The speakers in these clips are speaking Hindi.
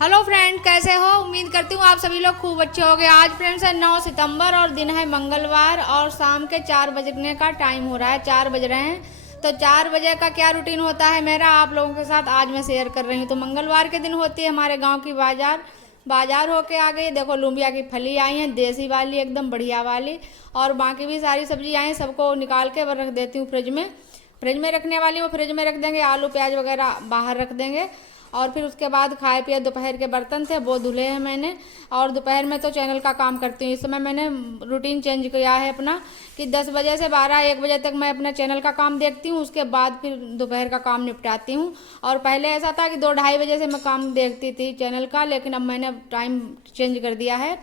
हेलो फ्रेंड, कैसे हो? उम्मीद करती हूँ आप सभी लोग खूब अच्छे होंगे। आज फ्रेंड्स है 9 सितंबर और दिन है मंगलवार और शाम के 4 बजने का टाइम हो रहा है, 4 बज रहे हैं। तो 4 बजे का क्या रूटीन होता है मेरा आप लोगों के साथ आज मैं शेयर कर रही हूँ। तो मंगलवार के दिन होती है हमारे गांव की बाजार होके आ गई। देखो लुम्बिया की फली आई है, देसी वाली एकदम बढ़िया वाली, और बाकी भी सारी सब्जी आई, सबको निकाल के रख देती हूँ फ्रिज में रखने वाली हूँ। फ्रिज में रख देंगे, आलू प्याज वगैरह बाहर रख देंगे। और फिर उसके बाद खाए पिए दोपहर के बर्तन थे वो धुले हैं मैंने। और दोपहर में तो चैनल का काम करती हूँ। इस समय मैंने रूटीन चेंज किया है अपना कि 10 बजे से 12-1 बजे तक मैं अपना चैनल का काम देखती हूँ, उसके बाद फिर दोपहर का काम निपटाती हूँ। और पहले ऐसा था कि 2-2:30 बजे से मैं काम देखती थी चैनल का, लेकिन अब मैंने टाइम चेंज कर दिया है।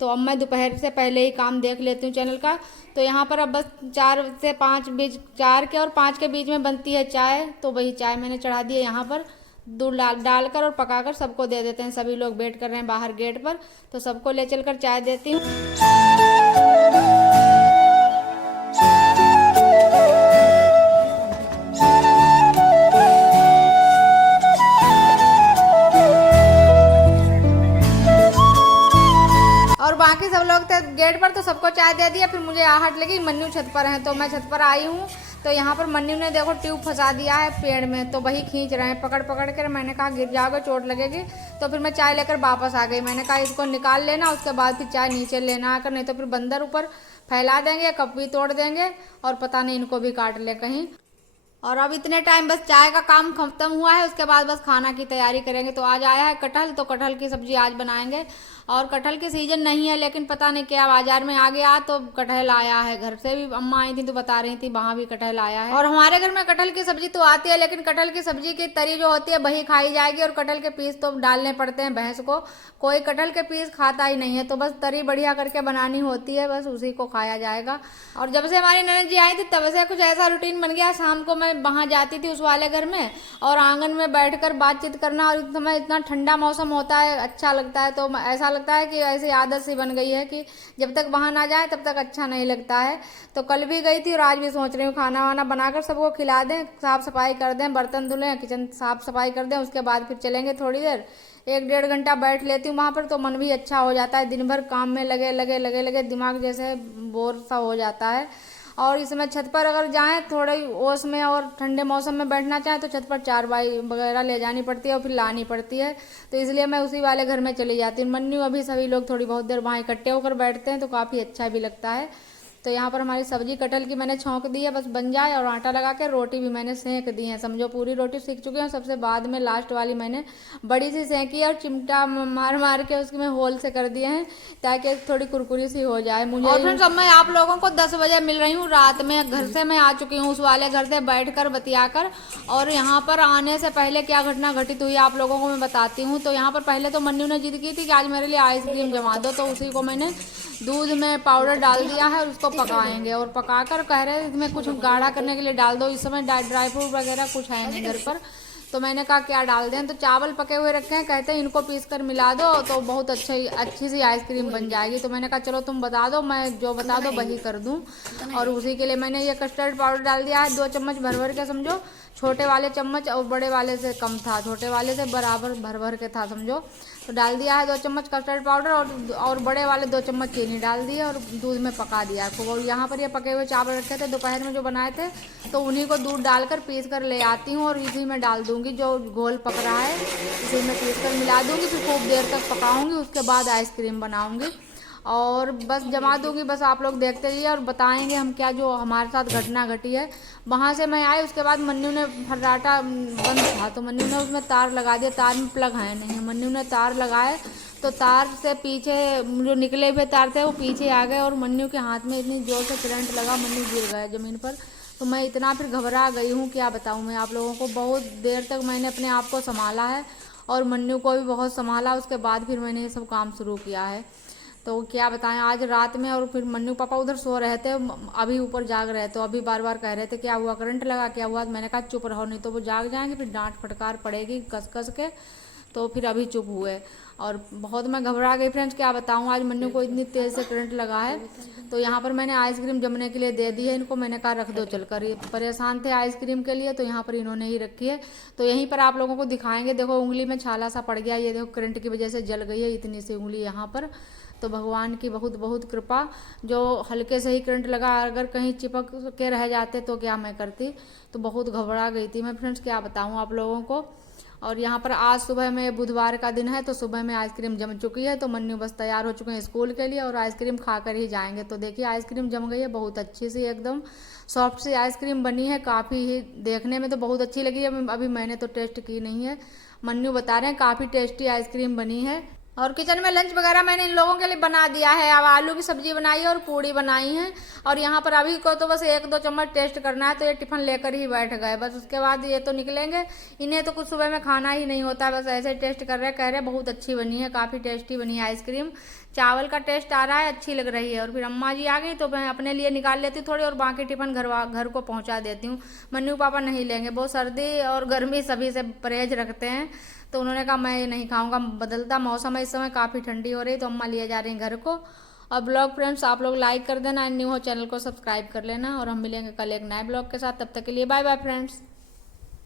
तो अब मैं दोपहर से पहले ही काम देख लेती हूँ चैनल का। तो यहाँ पर अब बस 4 से 5 बीच 4 के और 5 के बीच में बनती है चाय, तो वही चाय मैंने चढ़ा दी है यहाँ पर। दूध डालकर और पकाकर सबको दे देते हैं। सभी लोग वेट कर रहे हैं बाहर गेट पर, तो सबको ले चलकर चाय देती हूँ। और बाकी सब लोग थे गेट पर, तो सबको चाय दे दिया। फिर मुझे आहट लगी, मन्नू छत पर है, तो मैं छत पर आई हूँ। तो यहाँ पर मन्नू ने देखो ट्यूब फंसा दिया है पेड़ में, तो वही खींच रहे हैं पकड़ पकड़ कर। मैंने कहा गिर जाओगे, चोट लगेगी। तो फिर मैं चाय लेकर वापस आ गई। मैंने कहा इसको निकाल लेना, उसके बाद फिर चाय नीचे लेना आकर, नहीं तो फिर बंदर ऊपर फैला देंगे, कप भी तोड़ देंगे और पता नहीं इनको भी काट ले कहीं। और अब इतने टाइम बस चाय का काम खत्म हुआ है, उसके बाद बस खाना की तैयारी करेंगे। तो आज आया है कटहल, तो कटहल की सब्जी आज बनाएंगे। और कटहल की सीजन नहीं है, लेकिन पता नहीं क्या बाजार में आ गया तो कटहल आया है। घर से भी अम्मा आई थी तो बता रही थी वहाँ भी कटहल आया है। और हमारे घर में कटहल की सब्जी तो आती है, लेकिन कटहल की सब्जी की तरी जो होती है वही खाई जाएगी, और कटहल के पीस तो डालने पड़ते हैं भैंस को। कोई कटहल के पीस खाता ही नहीं है, तो बस तरी बढ़िया करके बनानी होती है, बस उसी को खाया जाएगा। और जब से हमारी ननद जी आई थी तब से कुछ ऐसा रूटीन बन गया, शाम को मैं वहाँ जाती थी उस वाले घर में, और आंगन में बैठकर बातचीत करना। और इस समय इतना ठंडा मौसम होता है, अच्छा लगता है। तो ऐसा लगता है कि ऐसी आदत सी बन गई है कि जब तक वहाँ ना जाए तब तक अच्छा नहीं लगता है। तो कल भी गई थी और आज भी सोच रही हूँ खाना वाना बनाकर सबको खिला दें, साफ सफाई कर दें, बर्तन धुलें, किचन साफ सफाई कर दें, उसके बाद फिर चलेंगे थोड़ी देर, 1-1.5 घंटा बैठ लेती हूँ वहाँ पर, तो मन भी अच्छा हो जाता है। दिन भर काम में लगे लगे लगे लगे दिमाग जैसे बोर सा हो जाता है। और इसमें छत पर अगर जाएं थोड़े ओस में और ठंडे मौसम में बैठना चाहें तो छत पर चारपाई वगैरह ले जानी पड़ती है और फिर लानी पड़ती है। तो इसलिए मैं उसी वाले घर में चली जाती हूँ। मन्नू अभी सभी लोग थोड़ी बहुत देर वहाँ इकट्ठे होकर बैठते हैं, तो काफ़ी अच्छा भी लगता है। तो यहाँ पर हमारी सब्जी कटहल की मैंने छौंक दी है, बस बन जाए। और आटा लगा के रोटी भी मैंने सेंक दी है, समझो पूरी रोटी सीख चुकी हूँ। सबसे बाद में लास्ट वाली मैंने बड़ी सी सेंकी है और चिमटा मार मार के उसमें होल से कर दिए हैं, ताकि थोड़ी कुरकुरी सी हो जाए मुझे। और फ्रेंड्स अब मैं आप लोगों को 10 बजे मिल रही हूँ रात में। घर से मैं आ चुकी हूँ उस वाले घर से बैठकर बतियाकर। और यहाँ पर आने से पहले क्या घटना घटित हुई आप लोगों को मैं बताती हूँ। तो यहाँ पर पहले तो मन्नू ने जिद की थी कि आज मेरे लिए आइसक्रीम जमा दो, तो उसी को मैंने दूध में पाउडर डाल दिया है और उसको पकाएंगे। और पकाकर कह रहे हैं इसमें कुछ गाढ़ा करने के लिए डाल दो। इस समय ड्राई फ्रूट वगैरह कुछ है नहीं घर पर, तो मैंने कहा क्या डाल दें। तो चावल पके हुए रखे हैं, कहते हैं इनको पीस कर मिला दो तो बहुत अच्छी सी आइसक्रीम बन जाएगी। तो मैंने कहा चलो तुम बता दो, मैं जो बता दो वही कर दूं। और उसी के लिए मैंने ये कस्टर्ड पाउडर डाल दिया है 2 चम्मच भर भर के, समझो छोटे वाले चम्मच और बड़े वाले से कम था, छोटे वाले से बराबर भर भर के था समझो। तो डाल दिया है 2 चम्मच कस्टर्ड पाउडर और बड़े वाले 2 चम्मच चीनी डाल दी और दूध में पका दिया खूब। और यहाँ पर ये पके हुए चावल रखे थे दोपहर में जो बनाए थे, तो उन्हीं को दूध डालकर पीस कर ले आती हूँ और इसी में डाल दूँगी। जो घोल पक रहा है इसी में पीस कर मिला दूँगी, फिर खूब देर तक पकाऊँगी, उसके बाद आइसक्रीम बनाऊँगी और बस जमा दूँगी। बस आप लोग देखते रहिए और बताएंगे हम क्या जो हमारे साथ घटना घटी है। वहाँ से मैं आई, उसके बाद मन्नू ने फर्राटा बंद था तो मन्नू ने उसमें तार लगा दिया, तार में प्लग है नहीं है, मन्नू ने तार लगाए तो तार से पीछे जो निकले हुए तार थे वो पीछे आ गए और मन्नू के हाथ में इतनी जोर से करंट लगा, मन्नू गिर गया ज़मीन पर। तो मैं इतना फिर घबरा गई हूँ क्या बताऊँ मैं आप लोगों को। बहुत देर तक मैंने अपने आप को संभाला है और मन्नू को भी बहुत संभाला, उसके बाद फिर मैंने ये सब काम शुरू किया है। तो क्या बताएं आज रात में, और फिर मन्नू पापा उधर सो रहे थे, अभी ऊपर जाग रहे थे, अभी बार बार कह रहे थे क्या हुआ, करंट लगा क्या हुआ। मैंने कहा चुप रहो नहीं तो वो जाग जाएंगे, फिर डांट फटकार पड़ेगी कस कस के। तो फिर अभी चुप हुए और बहुत मैं घबरा गई फ्रेंड्स, क्या बताऊँ, आज मन्नू को इतनी तेज़ से करंट लगा है। तो यहाँ पर मैंने आइसक्रीम जमने के लिए दे दी है इनको, मैंने कहा रख दो चलकर, ये परेशान थे आइसक्रीम के लिए, तो यहाँ पर इन्होंने ही रखी है। तो यहीं पर आप लोगों को दिखाएंगे, देखो उंगली में छाला सा पड़ गया, ये देखो करंट की वजह से जल गई है इतनी सी उंगली यहाँ पर। तो भगवान की बहुत बहुत कृपा, जो हल्के से ही करंट लगा, अगर कहीं चिपक के रह जाते तो क्या मैं करती। तो बहुत घबरा गई थी मैं फ्रेंड्स, क्या बताऊँ आप लोगों को। और यहाँ पर आज सुबह में बुधवार का दिन है, तो सुबह में आइसक्रीम जम चुकी है, तो मन्नू बस तैयार हो चुके हैं स्कूल के लिए और आइसक्रीम खाकर ही जाएंगे। तो देखिए आइसक्रीम जम गई है, बहुत अच्छी सी एकदम सॉफ्ट सी आइसक्रीम बनी है, काफ़ी ही देखने में तो बहुत अच्छी लगी है। अभी मैंने तो टेस्ट की नहीं है, मन्नू बता रहे हैं काफ़ी टेस्टी आइसक्रीम बनी है। और किचन में लंच वगैरह मैंने इन लोगों के लिए बना दिया है। अब आलू की सब्जी बनाई है और पूड़ी बनाई है। और यहाँ पर अभी को तो बस 1-2 चम्मच टेस्ट करना है, तो ये टिफ़िन लेकर ही बैठ गए बस। उसके बाद ये तो निकलेंगे, इन्हें तो कुछ सुबह में खाना ही नहीं होता है, बस ऐसे टेस्ट कर रहे, कह रहे बहुत अच्छी बनी है, काफ़ी टेस्टी बनी है आइसक्रीम, चावल का टेस्ट आ रहा है, अच्छी लग रही है। और फिर अम्मा जी आ गई तो मैं अपने लिए निकाल लेती थोड़ी और बाकी टिफ़िन घर को पहुँचा देती हूँ। मन्नू पापा नहीं लेंगे, वो सर्दी और गर्मी सभी से परहेज रखते हैं, तो उन्होंने कहा मैं ये नहीं खाऊंगा। बदलता मौसम है इस समय, काफ़ी ठंडी हो रही, तो अम्मा लिए जा रही हैं घर को। और ब्लॉग फ्रेंड्स आप लोग लाइक कर देना, न्यू हो चैनल को सब्सक्राइब कर लेना, और हम मिलेंगे कल एक नए ब्लॉग के साथ। तब तक के लिए बाय बाय फ्रेंड्स।